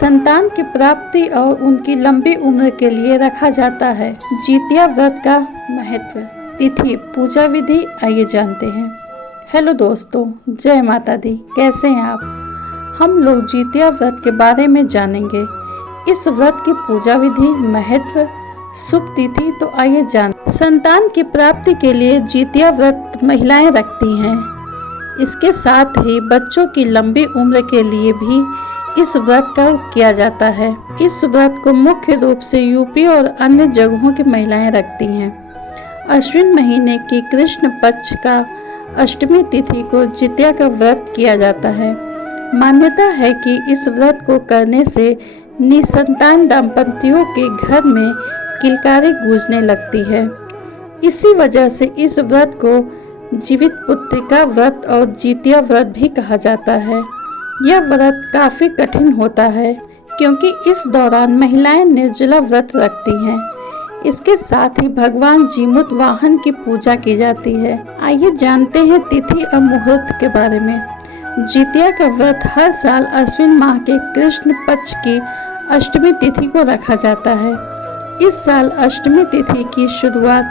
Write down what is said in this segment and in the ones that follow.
संतान की प्राप्ति और उनकी लंबी उम्र के लिए रखा जाता है। जितिया व्रत का महत्व, तिथि, पूजा विधि, आइए जानते हैं। हेलो दोस्तों, जय माता दी। कैसे हैं आप? हम लोग जितिया व्रत के बारे में जानेंगे। इस व्रत की पूजा विधि, महत्व, शुभ तिथि तो आइए जान। संतान की प्राप्ति के लिए जितिया व्रत महिलाएं रखती हैं। इसके साथ ही बच्चों की लंबी उम्र के लिए भी इस व्रत का किया जाता है। इस व्रत को मुख्य रूप से यूपी और अन्य जगहों की महिलाएं रखती हैं। अश्विन महीने की कृष्ण पक्ष का अष्टमी तिथि को जितिया का व्रत किया जाता है। मान्यता है कि इस व्रत को करने से निसंतान दंपतियों के घर में किलकारी गूंजने लगती है। इसी वजह से इस व्रत को जीवित पुत्रिका व्रत और जितिया व्रत भी कहा जाता है। यह व्रत काफी कठिन होता है क्योंकि इस दौरान महिलाएं निर्जला व्रत रखती हैं। इसके साथ ही भगवान जीमूत वाहन की पूजा की जाती है। आइए जानते हैं तिथि और मुहूर्त के बारे में। जितिया का व्रत हर साल अश्विन माह के कृष्ण पक्ष की अष्टमी तिथि को रखा जाता है। इस साल अष्टमी तिथि की शुरुआत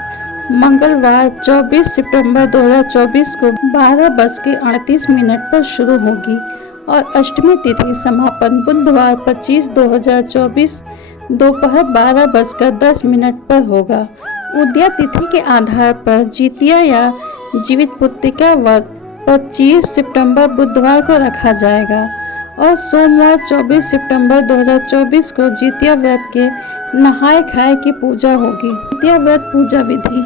मंगलवार 24 सितंबर 2024 को 12:38 पर शुरू होगी और अष्टमी तिथि समापन बुधवार 25/2024 दोपहर 12:10 पर होगा। उदया तिथि के आधार पर जितिया या जीवित पुत्रिका व्रत 25 सितंबर बुधवार को रखा जाएगा और सोमवार 24 सितंबर 2024 को जितिया व्रत के नहाय खाए की पूजा होगी। जितिया व्रत पूजा विधि।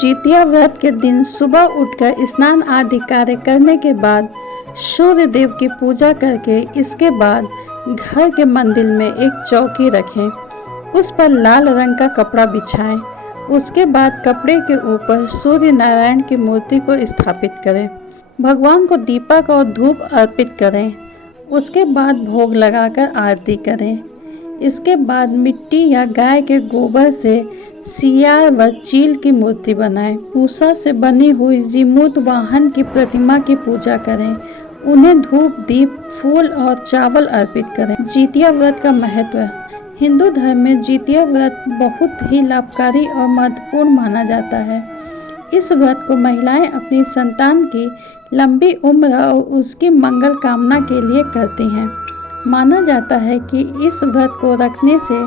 जितिया व्रत के दिन सुबह उठकर स्नान आदि कार्य करने के बाद सूर्य देव की पूजा करके इसके बाद घर के मंदिर में एक चौकी रखें। उस पर लाल रंग का कपड़ा बिछाएं। उसके बाद कपड़े के ऊपर सूर्य नारायण की मूर्ति को स्थापित करें। भगवान को दीपक और धूप अर्पित करें। उसके बाद भोग लगाकर आरती करें। इसके बाद मिट्टी या गाय के गोबर से सियार व चील की मूर्ति बनाएं। पूसा से बनी हुई जीमूत वाहन की प्रतिमा की पूजा करें। उन्हें धूप, दीप, फूल और चावल अर्पित करें। जितिया व्रत का महत्व। हिंदू धर्म में जितिया व्रत बहुत ही लाभकारी और महत्वपूर्ण माना जाता है। इस व्रत को महिलाएं अपनी संतान की लंबी उम्र और उसकी मंगल कामना के लिए करती हैं। माना जाता है कि इस व्रत को रखने से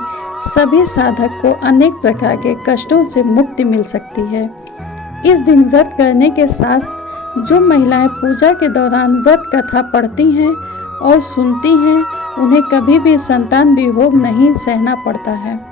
सभी साधक को अनेक प्रकार के कष्टों से मुक्ति मिल सकती है। इस दिन व्रत करने के साथ जो महिलाएं पूजा के दौरान व्रत कथा पढ़ती हैं और सुनती हैं, उन्हें कभी भी संतान वियोग नहीं सहना पड़ता है।